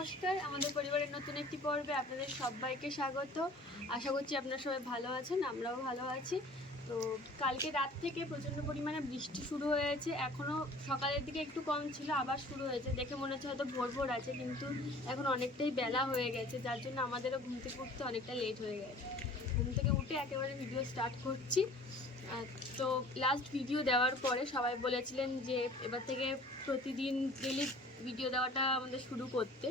নমস্কার, আমাদের পরিবারের নতুন একটি পর্বে আপনাদের সবাইকে স্বাগত। আশা করছি আপনারা সবাই ভালো আছেন, আমরাও ভালো আছি। তো কালকে রাত থেকে প্রচণ্ড পরিমাণে বৃষ্টি শুরু হয়েছে। এখনও সকালের দিকে একটু কম ছিল, আবার শুরু হয়েছে। দেখে মনে হচ্ছে হয়তো ভোর ভোর আছে, কিন্তু এখন অনেকটাই বেলা হয়ে গেছে, যার জন্য আমাদেরও ঘুম থেকে উঠতে অনেকটা লেট হয়ে গেছে। ঘুম থেকে উঠে একেবারে ভিডিও স্টার্ট করছি। তো লাস্ট ভিডিও দেওয়ার পরে সবাই বলেছিলেন যে এবার থেকে প্রতিদিন ডেলি ভিডিও দেওয়াটা আমাদের শুরু করতে।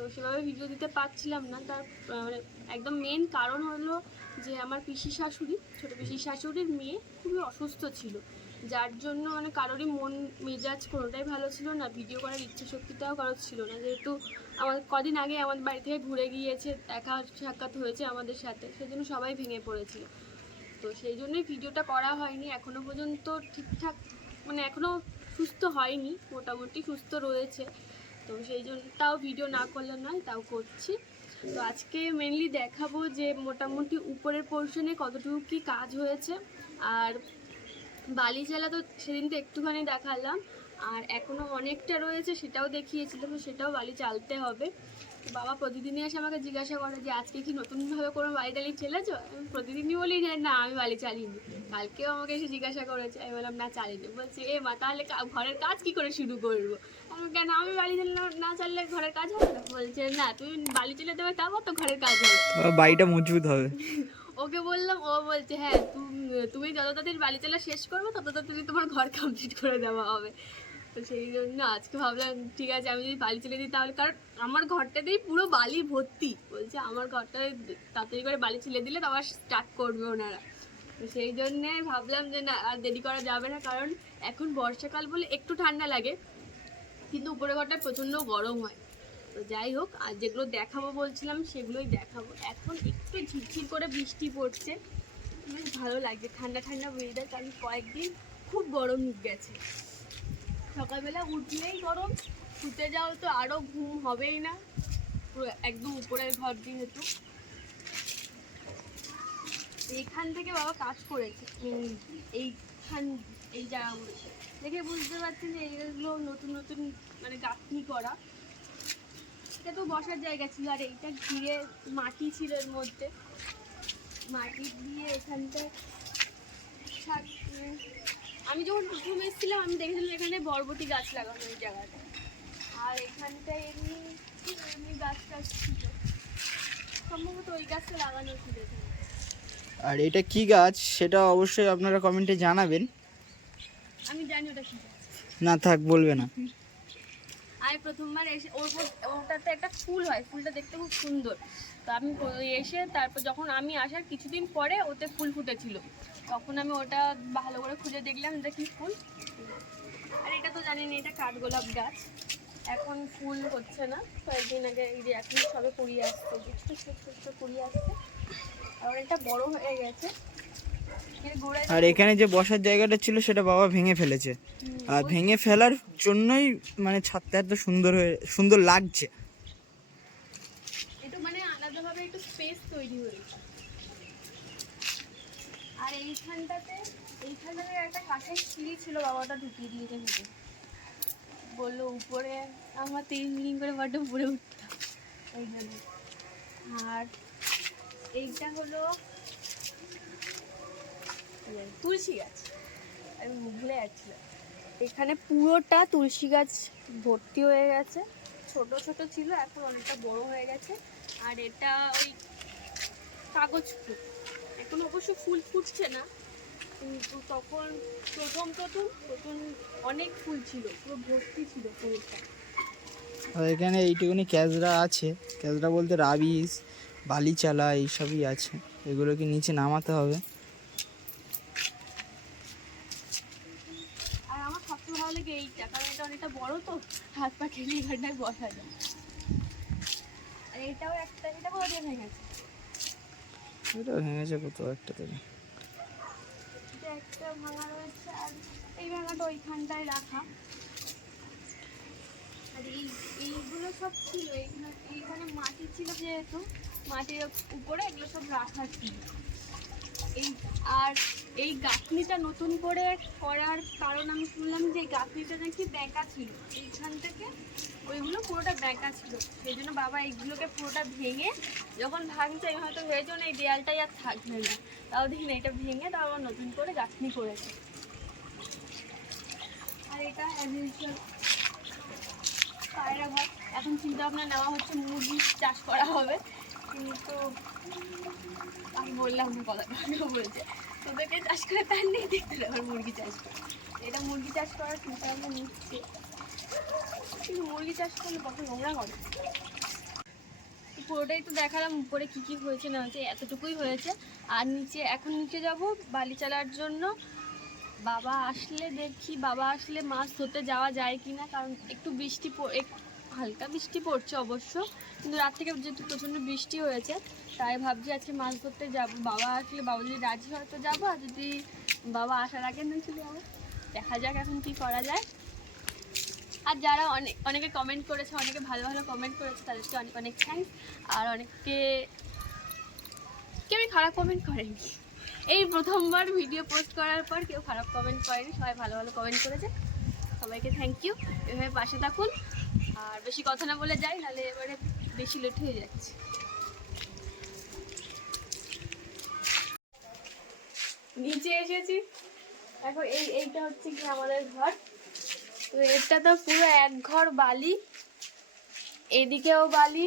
তো সেভাবে ভিডিও দিতে পারছিলাম না। তার মানে একদম মেন কারণ হলো যে আমার পিসি শাশুড়ি, ছোটো পিসি শাশুড়ির মেয়ে খুবই অসুস্থ ছিল। যার জন্য মানে কারোরই মন, মেজাজ কোনোটাই ভালো ছিল না ভিডিও করার ইচ্ছে শক্তিটাও কারোর ছিল না। যেহেতু আমাদের কদিন আগে আমাদের বাড়ি থেকে ঘুরে গিয়েছে, দেখা, সাক্ষাৎ হয়েছে আমাদের সাথে, সেজন্য সবাই ভেঙে পড়েছিল। তো সেই জন্যই ভিডিওটা করা হয়নি। এখনও পর্যন্ত ঠিকঠাক মানে এখনও সুস্থ হয়নি, মোটামুটি সুস্থ রয়েছে। তো সেই জন্য তাও ভিডিও না করলে নয়, তাও করছি। তো আজকে মেনলি দেখাবো যে মোটামুটি উপরের পোর্শনে কতটুকু কি কাজ হয়েছে। আর বালি চালা তো সেদিন তো একটুখানি দেখালাম, আর এখনও অনেকটা রয়েছে, সেটাও দেখিয়েছিলাম সেটাও বালি চালতে হবে। বাবা প্রতিদিনই এসে আমাকে জিজ্ঞাসা করে যে, আজকে কি নতুনভাবে কোনো বালি টালি চেলেছো আমি প্রতিদিনই বলি যে না, আমি বালি চালিনি। কালকেও আমাকে এসে জিজ্ঞাসা করেছে, আমি বললাম, না, চালিনি। বলছে, এ মা, তাহলে ঘরের কাজ কি করে শুরু করব? কেন? আমি বালি চাল না চাললে ঘরের কাজ হবে না? বলছে না তুমি বালি চেলে দেবে তারপর তো ঘরের কাজ হবে? বাড়িটা মজবুত হবে। ওকে বললাম ও বলছে হ্যাঁ তুমি যত তাড়াতাড়ি বালি চালা শেষ করবে তত তাড়াতাড়ি তোমার ঘর কমপ্লিট করে দেওয়া হবে। তো সেই জন্য আজকে ভাবলাম ঠিক আছে আমি যদি বালি চলে দিই তাহলে কারণ আমার ঘরটাতেই পুরো বালি ভর্তি। বলছে আমার ঘরটা তাড়াতাড়ি করে বালি ছেলে দিলে তারপর স্টার্ট করবে ওনারা। তো সেই জন্যে ভাবলাম যে না আর দেরি করা যাবে না কারণ এখন বর্ষাকাল বলে একটু ঠান্ডা লাগে। কিন্তু উপরে ঘরটা প্রচণ্ড গরম হয়। তো যাই হোক, আর যেগুলো দেখাবো বলছিলাম, সেগুলোই দেখাবো। এখন একটু ঝিরঝির করে বৃষ্টি পড়ছে। বেশ ভালো লাগছে, ঠান্ডা ঠান্ডা ওয়েদার কারণ কয়েকদিন খুব গরম গেছে। সকালবেলা উঠলেই গরম শুতে যাও তো আরও ঘুম হবেই না। পুরো একদম উপরের ঘর যেহেতু। এইখান থেকে বাবা কাজ করেছে এইখান এই জায়গাগুলোতে দেখে বুঝতে পারছেন যে এইগুলো নতুন নতুন মানে গাঁথনি করা। এটা তো বসার জায়গা ছিল, আর এইটা ঘিরে মাটি ছিল এর মধ্যে। মাটি দিয়ে এখানটা আমি যখন প্রথম এসেছিলাম, আমি দেখেছিলাম এখানে বরবটি গাছ লাগানো এই জায়গাটা আর এখানটায় এমনি এমনি গাছ টাছ ছিল। সম্ভবত ওই গাছটা লাগানো ছিল আর এটা কি গাছ, সেটা অবশ্যই আপনারা কমেন্টে জানাবেন। আমি জানি ওটা কি না থাক বলবে না। আমি প্রথমবার এসে ওর ওটাতে একটা ফুল হয় ফুলটা দেখতে খুব সুন্দর। তো আমি এসে তারপর যখন আমি আসার কিছুদিন পরে ওতে ফুল ফুটেছিল। তখন আমি ওটা ভালো করে খুঁজে দেখলাম এটা কি ফুল। আর এটা তো জানেন এটা কাঠগোলাপ গাছ। এখন ফুল হচ্ছে না। কয়েকদিন আগে এই যে এখন সবে কুড়িয়ে আসছে ছোটো ছোটো ছোটো কুড়িয়ে আসছে। আর এটা বড় হয়ে গেছে। আর এখানে যে বসার জায়গাটা ছিল সেটা বাবা ভেঙে ফেলেছে। আর ভেঙে ফেলার জন্যই মানে ছাদটা এত সুন্দর হয়ে সুন্দর লাগছে। মানে আর এইখানটাতে এইখানটাতে একটা কাঠের সিঁড়ি ছিল বাবাটা ঢুকিয়ে দিয়েছে ভেতরে বলল উপরে আমার তিন করে বড্ড উপরে উঠতাম এইখানে। আর এইটা হলো তুলসী গাছ। আমি ভুলে যাচ্ছিলাম। এখানে পুরোটা তুলসী গাছ ভর্তি হয়ে গেছে। ছোট ছোট ছিল এখন অনেকটা বড় হয়ে গেছে। আর এটা ওই কাগজ ফুল। এখন অবশ্য ফুল ফুটছে না কিন্তু তখন প্রথম প্রথম প্রথম অনেক ফুল ছিল পুরো ভর্তি ছিল ফুলটা। আর এখানে এইটুকুনি ক্যাজরা আছে। ক্যাজরা বলতে রাবিস বালিচালা এইসবই আছে। এগুলোকে নিচে নামাতে হবে আর আমার সবচেয়ে ভালো লাগে এইটা কারণ এটা অনেকটা বড় তো হাত পা বসা যায়। আর এটাও একটা এটা কোথা দিয়ে ভেঙেছে এটা ভেঙেছে কোথাও একটা থেকে একটা ভাঙা রয়েছে আর এই ভাঙাটা ওইখানটায় রাখা। আর এই এইগুলো সব ছিল এইখানে এইখানে মাটি ছিল যেহেতু মাটির উপরে এগুলো সব রাখা ছিল। এই আর এই গাঁথনিটা নতুন করে করার কারণ আমি শুনলাম যে গাঁথনিটা নাকি ব্যাঁকা ছিল। এইখান থেকে ওইগুলো পুরোটা ব্যাঁকা ছিল। সেই জন্য বাবা এইগুলোকে পুরোটা ভেঙে যখন ভাঙছে, আমি হয়তো ভেবেছো না এই দেয়ালটাই আর থাকবে না। তাও দেখি না, এটা ভেঙে তাও আবার নতুন করে গাঁথনি করেছে। আর এটা পায়রা ঘর এখন চিন্তা ভাবনা নেওয়া হচ্ছে, মুরগি চাষ করা হবে। কিন্তু আমি বললাম না কথাটা বলছে। তোদেরকে চাষ করে তার নেই দেখতে আবার মুরগি চাষ করে। এটা মুরগি চাষ করার চিন্তা ভাবনা নিচ্ছে। কিন্তু মুরগি চাষ করলে কত নোংরা হবে পুরোটাই তো দেখালাম, উপরে কি কি হয়েছে, না হয়েছে, এতটুকুই হয়েছে। আর নিচে, এখন নিচে যাব বালি চালার জন্য। বাবা আসলে দেখি, বাবা আসলে মাছ ধরতে যাওয়া যায় কি না কারণ একটু বৃষ্টি প- এক- হালকা বৃষ্টি পড়ছে অবশ্য, কিন্তু রাত থেকে যেহেতু প্রচণ্ড বৃষ্টি হয়েছে, তাই ভাবছি আজকে মাছ ধরতে যাব। বাবা আসলে, বাবা যদি রাজি হয় তো যাব, আর যদি বাবা আসার আগে না চলে যাব। দেখা যাক এখন কি করা যায়। আর যারা অনেক অনেকে কমেন্ট করেছে, অনেকে ভালো ভালো কমেন্ট করেছে, তাদেরকে অনেক অনেক থ্যাঙ্কস আর অনেককে কেউই খারাপ কমেন্ট করেনি। এই প্রথমবার ভিডিও পোস্ট করার পর কেউ খারাপ কমেন্ট করেনি, সবাই ভালো ভালো কমেন্ট করেছে। সবাইকে থ্যাংক ইউ এভাবে পাশে থাকুন। আর বেশি কথা না বলে যাই নাহলে এবারে বেশি লেট হয়ে যাচ্ছে। নিচে এসেছি। এই এইটা হচ্ছে কি আমাদের ঘর। তো এটা তো পুরো এক ঘর বালি। এদিকেও বালি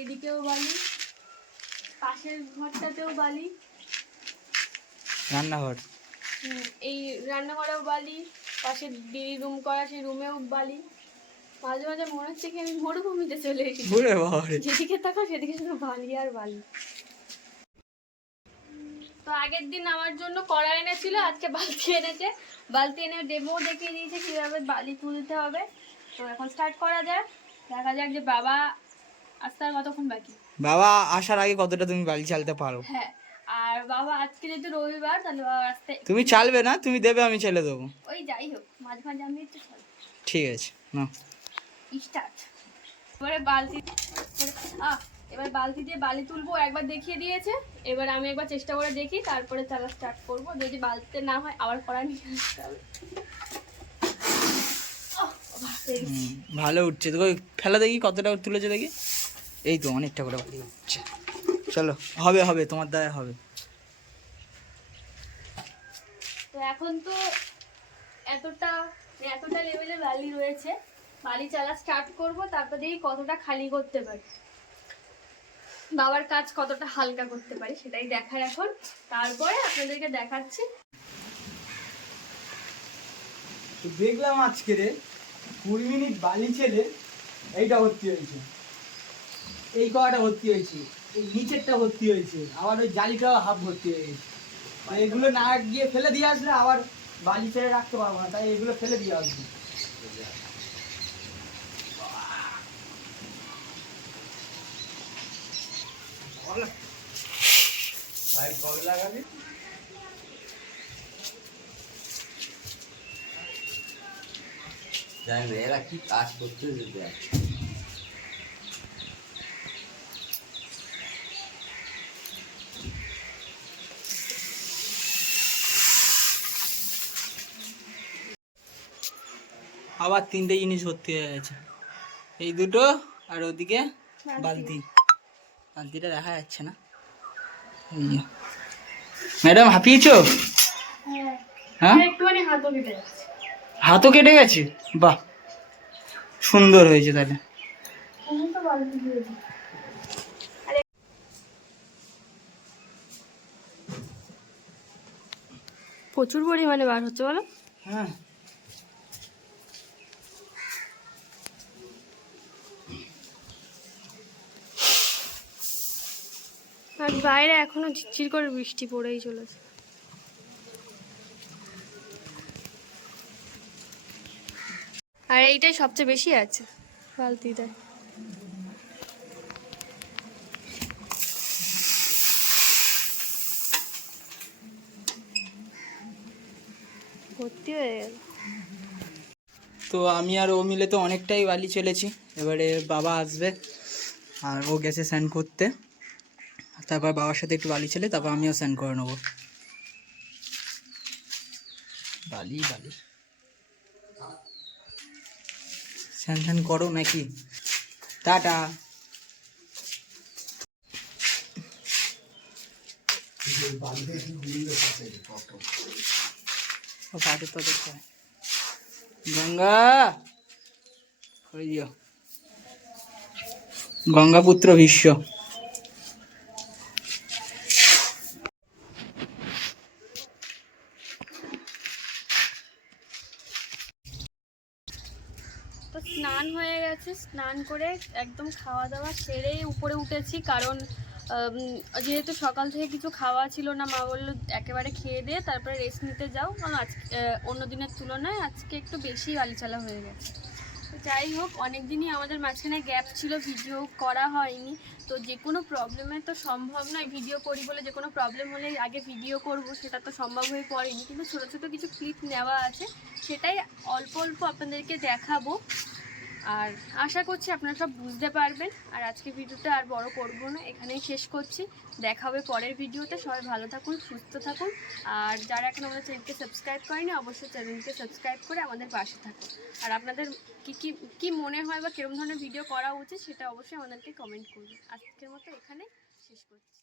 এদিকেও বালি। পাশের ঘরটাতেও বালি। রান্নাঘর। এই রান্নাঘরেও বালি পাশে দিদি রুম করা সেই রুমেও বালি। মাঝে মাঝে মনে হচ্ছে কি আমি মরুভূমিতে চলে এসেছি। ঘুরে বাবারে। যেদিকে তাকাও সেদিকে শুধু বালি আর বালি। তো আগের দিন আমার জন্য কড়া এনেছিল আজকে বালতি এনেছে। বালতি এনে ডেমো দেখিয়ে দিয়েছে কীভাবে বালি তুলতে হবে। তো এখন স্টার্ট করা যাক। দেখা যাক যে বাবা আসতে আর কতক্ষণ বাকি। বাবা আসার আগে কতটা তুমি বালি চালতে পারো? হ্যাঁ আর বাবা আজকে যেহেতু রবিবার তাহলে বাবা আসতে তুমি চালবে না তুমি দেবে আমি ছেলে দেবো। ওই যাই হোক মাঝে মাঝে আমি একটু ঠিক আছে না স্টার্ট এবারে বালতি এবার বালতি দিয়ে বালি তুলবো একবার দেখিয়ে দিয়েছে। এবার আমি একবার চেষ্টা করে দেখি তারপরে চালা স্টার্ট করব। যদি বালতিতে না হয় আবার করা নিয়ে আসতে হবে। ভালো উঠছে। তো ফেলা দেখি কতটা তুলেছে দেখি। এই তো অনেকটা করে বালি উঠছে। চলো হবে হবে তোমার দ্বারা হবে। তো এখন তো এতটা এতটা লেভেলে বালি রয়েছে। বালি চালা স্টার্ট করব, তারপর দেখি কতটা খালি করতে পারি। বাবার কাজ কতটা হালকা করতে পারি, সেটাই দেখার এখন। তারপরে আপনাদেরকে দেখাচ্ছি। দেখলাম আজকে রে, কুড়ি মিনিট বালি ছেলে এইটা ভর্তি হয়েছে। এই কটা ভর্তি হয়েছে, এই নিচেরটা ভর্তি হয়েছে, আবার ওই জালিটাও হাফ ভর্তি হয়ে গেছে। এগুলো না গিয়ে ফেলে দিয়ে আসলে আবার বালি ছেড়ে রাখতে পারব না, তাই এগুলো ফেলে দিয়ে আসব। জানি না এরা কি কাজ করছে দেখ। আবার তিনটে জিনিস ভর্তি হয়ে গেছে। এই দুটো আর ওদিকে বালতি। বালতিটা দেখা যাচ্ছে না। ম্যাডাম হাঁপিয়েছো? হ্যাঁ? হাতও কেটে যাচ্ছে। হাতও কেটে গেছে? বাহ। সুন্দর হয়েছে তাহলে। প্রচুর পরিমাণে বার হচ্ছে বলো। হ্যাঁ। আর বাইরে এখনও ঝিরঝির করে বৃষ্টি পড়েই চলেছে। আর এইটাই সবচেয়ে বেশি আছে বালতিটায়। ভর্তি হয়ে তো আমি আর ও মিলে তো অনেকটাই বালি চলেছি। এবারে বাবা আসবে আর ও গেছে স্নান করতে। তারপর বাবার সাথে একটু বালি ছেলে তারপর আমিও স্নান করে নেব। বালি বালি। স্যান স্যান করো নাকি? টাটা। ও তো দেখতে। গঙ্গা! গঙ্গাপুত্র ভীষ্ম তো স্নান হয়ে গেছে স্নান করে একদম খাওয়া দাওয়া সেরেই উপরে উঠেছি কারণ যেহেতু সকাল থেকে কিছু খাওয়া ছিল না, মা বলল একেবারে খেয়ে দিয়ে তারপরে রেস্ট নিতে যাও। কারণ আজ অন্য দিনের তুলনায় আজকে একটু বেশি বালিচালা হয়ে গেছে। তো যাই হোক অনেক দিনই আমাদের মাঝখানে গ্যাপ ছিল ভিডিও করা হয়নি। তো যে কোনো প্রবলেমে তো সম্ভব নয় ভিডিও করি বলে, যে কোনো প্রবলেম হলে আগে ভিডিও করব, সেটা তো সম্ভব হয়ে পড়েনি। কিন্তু ছোটো ছোটো কিছু ক্লিপ নেওয়া আছে, সেটাই অল্প অল্প আপনাদেরকে দেখাবো। আর আশা করছি আপনারা সব বুঝতে পারবেন। আর আজকে ভিডিওটা আর বড় করব না, এখানেই শেষ করছি। দেখা হবে পরের ভিডিওতে। সবাই ভালো থাকুন, সুস্থ থাকুন। আর যারা এখন আমাদের চ্যানেলকে সাবস্ক্রাইব করেনি, অবশ্যই চ্যানেলকে সাবস্ক্রাইব করে আমাদের পাশে থাকুন। আর আপনাদের কি কি কি মনে হয় বা কীরকম ধরনের ভিডিও করা উচিত, সেটা অবশ্যই আমাদেরকে কমেন্ট করুন। আজকের মতো এখানে শেষ করছি।